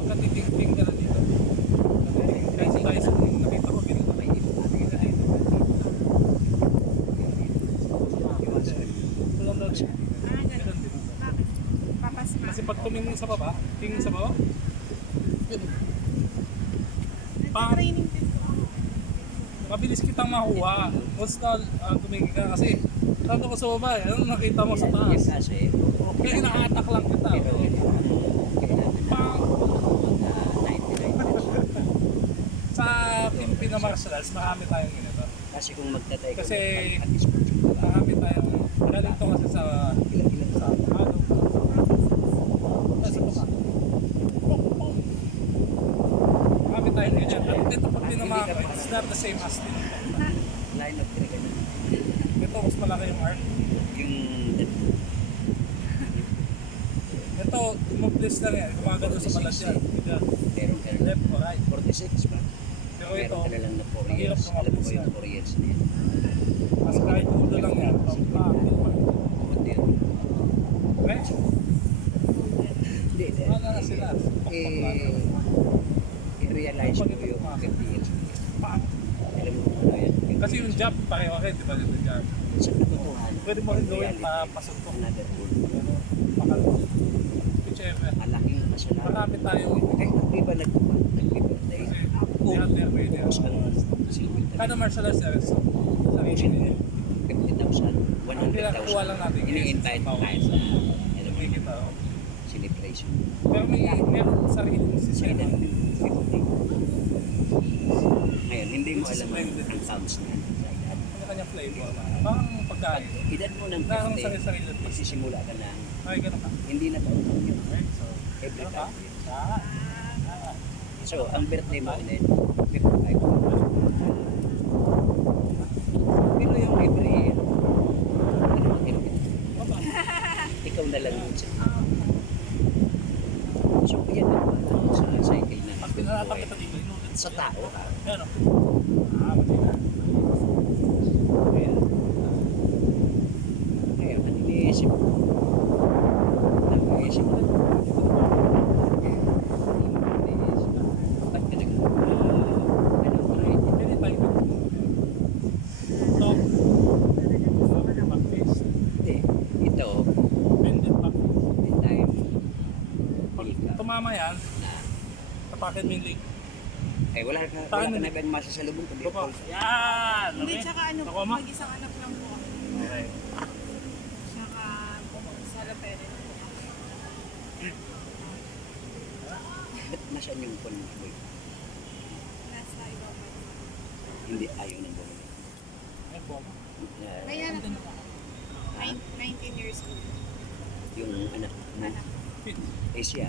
Pagkatiting-ting ka na dito. Kahit tayo sa nakita ko, ganito may ito na dito. Ito lang daw siya. Ganun. Bakit? Papasma. Kasi pag tumingin sa baba, tingin sa baba, Nag-training din ko. mabilis kitang makuha. Once na tumingin ka kasi tanto ko sa baba eh, anong nakita mo sa taas? Kasi, Kaya ina-attack lang kita. pero Pang, 99. sa Philippine martial arts, marami tayong ganito. Kasi kung magtatay ka, Kasi, at least Marami tayong, galing to kasi sa, ilang sa, ano, sa baba. Marami tayong ganyan. At ito pag tinamaan ko, it's not the same as din. line of three ganun. Ito, mas malaki yung arc. Yung Ito, imobilis lang yan. Gumagano sa balat yan. Yan. pero Left or right. 46 ba? Pero ito, Meron ka na lang na 4 mahirap years. Alam mo kumapos yung yan. 4 years na yan. Mas kahit ulo lang yan. Pang-pakil pa rin. Good deal. Okay? Hindi, Ano na sila? i-realize mo yung 50 years. Pang. Alam mo ano yan. Kasi yung job, pareho rin, di ba? Yung job. Sa katotohanan, Pwede mo rin gawin reality, mapasok to. another world. Ano, makal. Whichever. Malaking kasalanan. Marami tayong, Kahit hindi ba nag-birthday? kasi, lahat yan, pwede. Tapos ang silver Kada martial arts there, so, sarili Pusin nila. 50,000, Ang pinakuha lang 100,000. natin, Ini-invite yes, tayo sa Hindi kita. celebration. Pero meron sarili mong Sa sistema. edad ng 50. Ngayon, hindi mo alam ang counts na yan. Sa edad. Ano kanya flavor? Parang pagkain. Edad mo ng Parang 50, sarili-sarili. magsisimula ka na, Ay, ganun ka. hindi na taon yun. Okay, so, Every ano ka? time. Ah, So, ang birthday mo ulit, 55. Pero yung every year, ano mag-ilipit? Ikaw na lang yun siya. So, yan ang sa cycle na. pag pinaratan kita dito, inulit Sa tao, Ano? Ah, mati na. Ngayon, ngayon, ang iniisip ko, nag-iisip ko, ba't ka nag- ano, right? Pwede tayo ito. Backface. Hindi, ito, Bended backface. the time, Pag ika, tumama yan, na, tapakin mo yung leg. wala ka na ibang masasalubong kundi Ito po. ikaw. Yan! Hindi, Okay. tsaka ano, Nakoma? mag-isang anak lang po ako. Okay. Tsaka sa lapere. Ba't nasaan yung phone mo? Boy? Nasa ibang bansa. Hindi ayaw ng buhay. Yan po. May anak na po ako. 19 years old. Yung anak mo, Anak. Fit. eh siya,